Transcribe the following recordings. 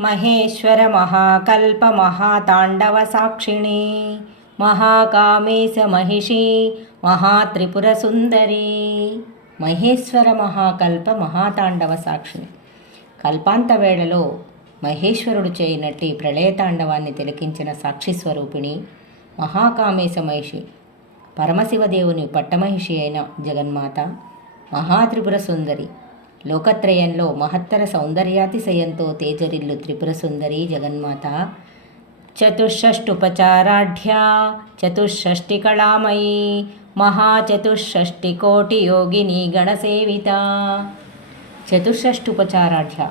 మహేశ్వర మహాకల్ప మహాతాండవ సాక్షిణి మహాకామేశ మహిషి మహాత్రిపుర సుందరి. మహేశ్వర మహాకల్ప మహాతాండవ సాక్షిణి. కల్పాంత వేళలో మహేశ్వరుడు చేయనట్టి ప్రళయతాండవాన్ని తిలకించిన సాక్షి స్వరూపిణి మహాకామేశ మహిషి, పరమశివదేవుని పట్టమహిషి అయిన జగన్మాత, మహాత్రిపుర సుందరి, లోకత్రయంలో మహత్తర సౌందర్యాతిశయంతో తేజరిల్లు త్రిపుర సుందరి జగన్మాత. చతుషష్టుపచారాఢ్యా చతుషష్టికళామయీ మహాచతుషష్టికోటియోగిని గణసేవిత. చతుషష్టుపచారాఢ్య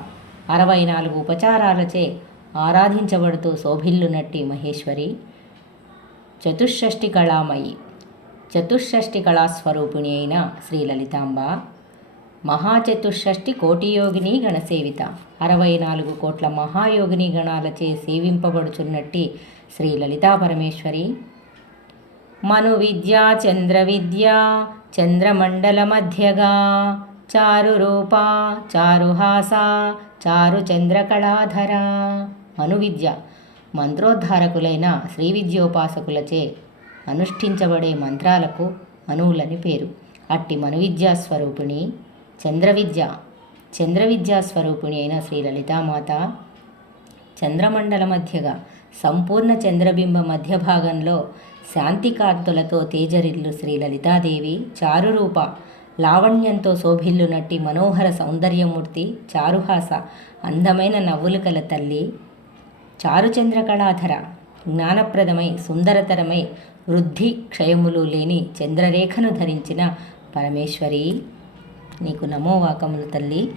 64 ఉపచారాలచే ఆరాధించబడుతూ శోభిల్లునట్టి మహేశ్వరి. చతుషష్టి కళామయి, చతుషష్టి కళాస్వరూపిణి అయిన శ్రీ లలితాంబ. మహాచతుషష్టి కోటియోగిని గణసేవిత, 64 కోట్ల మహాయోగిని గణాలచే సేవింపబడుచున్నట్టి శ్రీ లలితా పరమేశ్వరి. మను విద్య చంద్ర విద్య చంద్రమండల మధ్యగా చారు రూప చారుహాస చారు చంద్రకళాధర. మను విద్య, మంత్రోద్ధారకులైన శ్రీ విద్యోపాసకులచే అనుష్ఠించబడే మంత్రాలకు మనువులని పేరు. అట్టి మనువిద్యా స్వరూపిణి. చంద్రవిద్యా స్వరూపిణి అయిన శ్రీ లలితామాత. చంద్రమండల మధ్యగా సంపూర్ణ చంద్రబింబ మధ్య భాగంలో శాంతికాంతులతో తేజరిల్లు శ్రీ లలితాదేవి. చారురూప, లావణ్యంతో శోభిల్లునట్టి మనోహర సౌందర్యమూర్తి. చారుహాస, అందమైన నవ్వులు కల తల్లి. చారుచంద్రకళాధర, జ్ఞానప్రదమై సుందరతరమై వృద్ధి క్షయములు లేని చంద్రరేఖను ధరించిన పరమేశ్వరి. నీకు నమోవాకములు తల్లి.